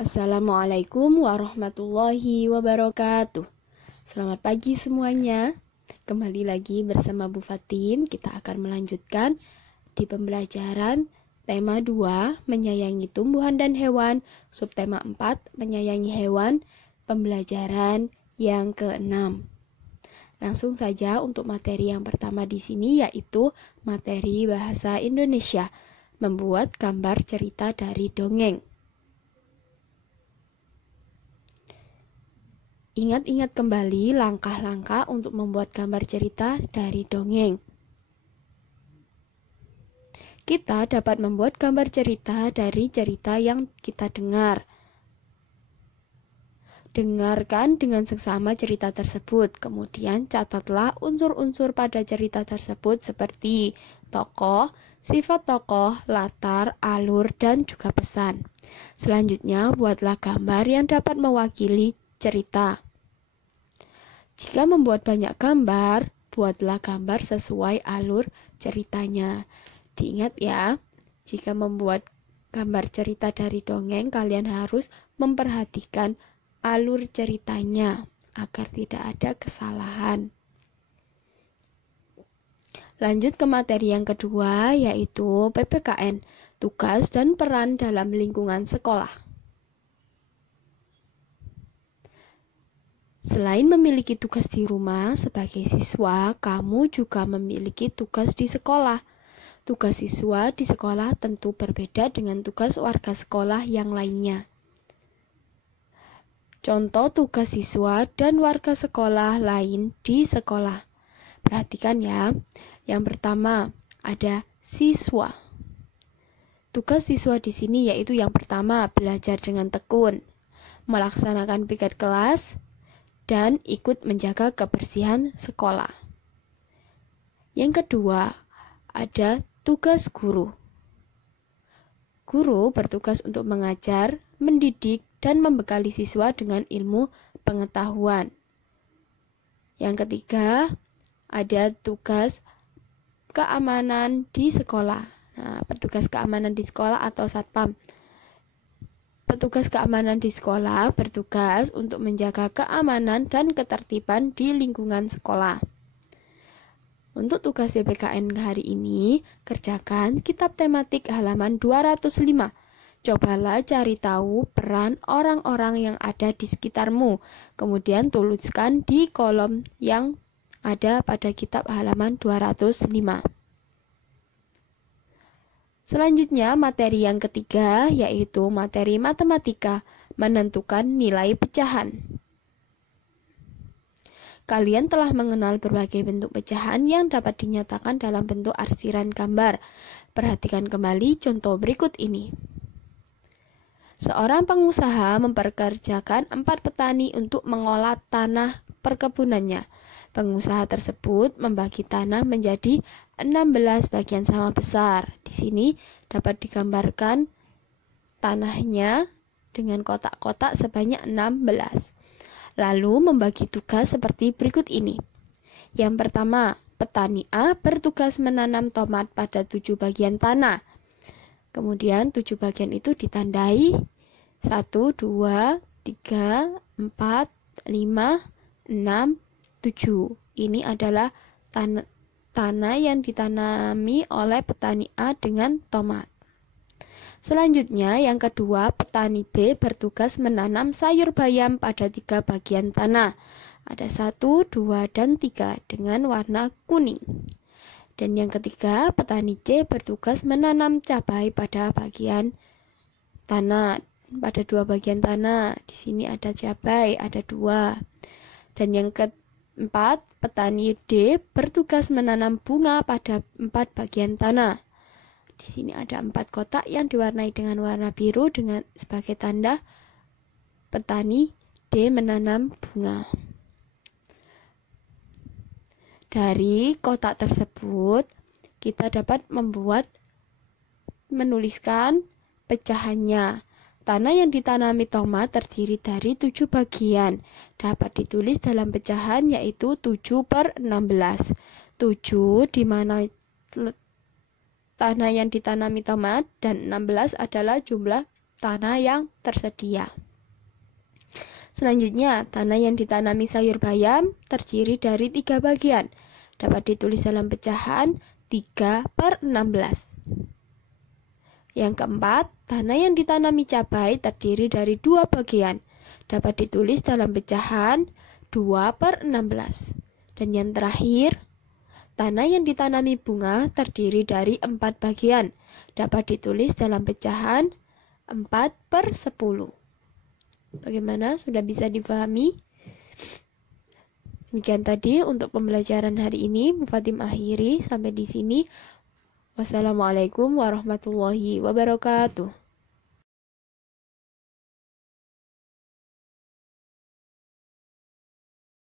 Assalamualaikum warahmatullahi wabarakatuh. Selamat pagi semuanya. Kembali lagi bersama Bu Fatin. Kita akan melanjutkan di pembelajaran tema 2, menyayangi tumbuhan dan hewan, subtema 4, menyayangi hewan, pembelajaran yang ke-6. Langsung saja untuk materi yang pertama di sini, yaitu materi bahasa Indonesia, membuat gambar cerita dari dongeng. Ingat-ingat kembali langkah-langkah untuk membuat gambar cerita dari dongeng. Kita dapat membuat gambar cerita dari cerita yang kita dengar. Dengarkan dengan seksama cerita tersebut, kemudian catatlah unsur-unsur pada cerita tersebut seperti tokoh, sifat tokoh, latar, alur, dan juga pesan. Selanjutnya, buatlah gambar yang dapat mewakili cerita. Jika membuat banyak gambar, buatlah gambar sesuai alur ceritanya. Diingat ya, jika membuat gambar cerita dari dongeng, kalian harus memperhatikan alur ceritanya agar tidak ada kesalahan. Lanjut ke materi yang kedua, yaitu PPKN, tugas dan peran dalam lingkungan sekolah. Selain memiliki tugas di rumah, sebagai siswa, kamu juga memiliki tugas di sekolah. Tugas siswa di sekolah tentu berbeda dengan tugas warga sekolah yang lainnya. Contoh tugas siswa dan warga sekolah lain di sekolah. Perhatikan ya. Yang pertama, ada siswa. Tugas siswa di sini yaitu yang pertama, belajar dengan tekun, melaksanakan piket kelas, dan ikut menjaga kebersihan sekolah. Yang kedua, ada tugas guru. Guru bertugas untuk mengajar, mendidik, dan membekali siswa dengan ilmu pengetahuan. Yang ketiga, ada tugas keamanan di sekolah. Nah, petugas keamanan di sekolah atau satpam. Petugas keamanan di sekolah bertugas untuk menjaga keamanan dan ketertiban di lingkungan sekolah. Untuk tugas PPKN hari ini, kerjakan kitab tematik halaman 205. Cobalah cari tahu peran orang-orang yang ada di sekitarmu. Kemudian tuliskan di kolom yang ada pada kitab halaman 205. Selanjutnya, materi yang ketiga, yaitu materi matematika, menentukan nilai pecahan. Kalian telah mengenal berbagai bentuk pecahan yang dapat dinyatakan dalam bentuk arsiran gambar. Perhatikan kembali contoh berikut ini. Seorang pengusaha mempekerjakan 4 petani untuk mengolah tanah perkebunannya. Pengusaha tersebut membagi tanah menjadi 16 bagian sama besar. Di sini dapat digambarkan tanahnya dengan kotak-kotak sebanyak 16. Lalu membagi tugas seperti berikut ini. Yang pertama, petani A bertugas menanam tomat pada 7 bagian tanah. Kemudian 7 bagian itu ditandai 1, 2, 3, 4, 5, 6, 7. Ini adalah tanah yang ditanami oleh petani A dengan tomat. Selanjutnya, yang kedua, petani B bertugas menanam sayur bayam pada 3 bagian tanah. Ada 1, 2, dan 3 dengan warna kuning. Dan yang ketiga, petani C bertugas menanam cabai pada bagian tanah. Pada 2 bagian tanah. Di sini ada cabai, ada 2. Dan yang keempat, petani D bertugas menanam bunga pada 4 bagian tanah. Di sini ada 4 kotak yang diwarnai dengan warna biru dengan sebagai tanda petani D menanam bunga. Dari kotak tersebut, kita dapat menuliskan pecahannya. Tanah yang ditanami tomat terdiri dari 7 bagian. Dapat ditulis dalam pecahan yaitu 7/16. 7 di mana tanah yang ditanami tomat dan 16 adalah jumlah tanah yang tersedia. Selanjutnya, tanah yang ditanami sayur bayam terdiri dari 3 bagian. Dapat ditulis dalam pecahan 3/16. Yang keempat, tanah yang ditanami cabai terdiri dari 2 bagian. Dapat ditulis dalam pecahan 2/16. Dan yang terakhir, tanah yang ditanami bunga terdiri dari 4 bagian. Dapat ditulis dalam pecahan 4/10. Bagaimana? Sudah bisa dipahami? Demikian tadi untuk pembelajaran hari ini. Bu Fatim akhiri sampai di sini. Wassalamualaikum warahmatullahi wabarakatuh.